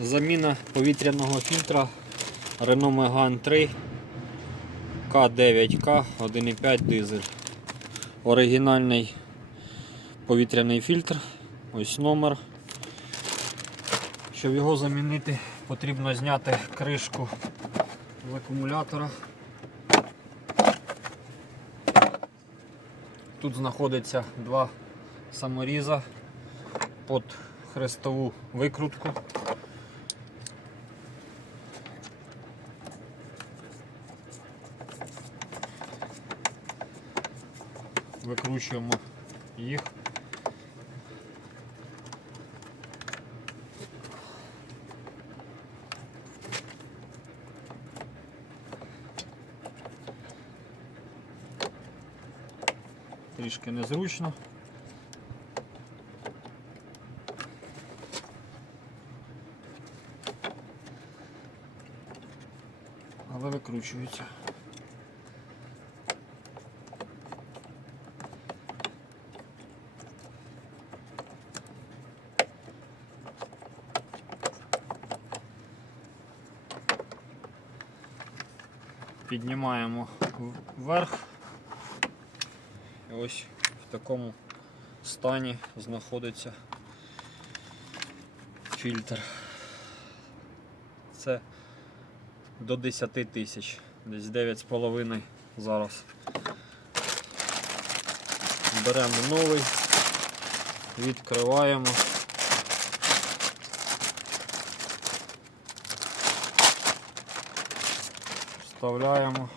Заміна повітряного фільтра Renault Megane 3 К9К 1,5 дизель. Оригінальний повітряний фільтр. Ось номер. Щоб його замінити, потрібно зняти кришку з акумулятора. Тут знаходиться два саморіза під хрестову викрутку. Викручуємо їх. Трішки незручно. Але викручується. Піднімаємо вверх. І ось в такому стані знаходиться фільтр. Це до 10 тисяч, десь 9,5 зараз. Беремо новий, відкриваємо. Вставляємо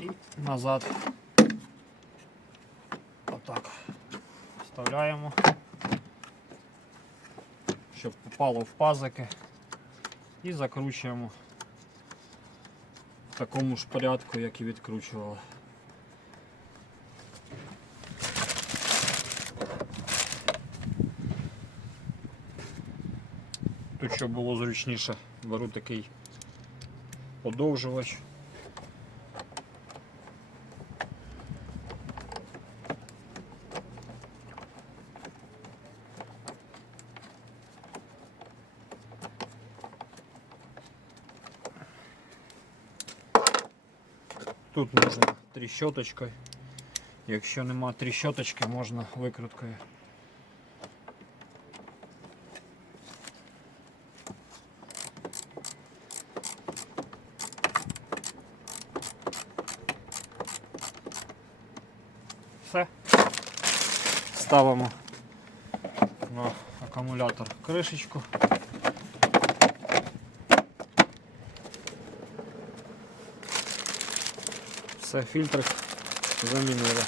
і назад. Отак. Вставляємо, щоб попало в пазики і закручуємо в такому ж порядку, як і відкручували. Тут, щоб було зручніше, беру такий подовжувач. Тут можна тріщоточкою. Якщо нема тріщоточки, можна викруткою. Все. Ставимо на акумулятор кришечку. Все, фільтр замінили.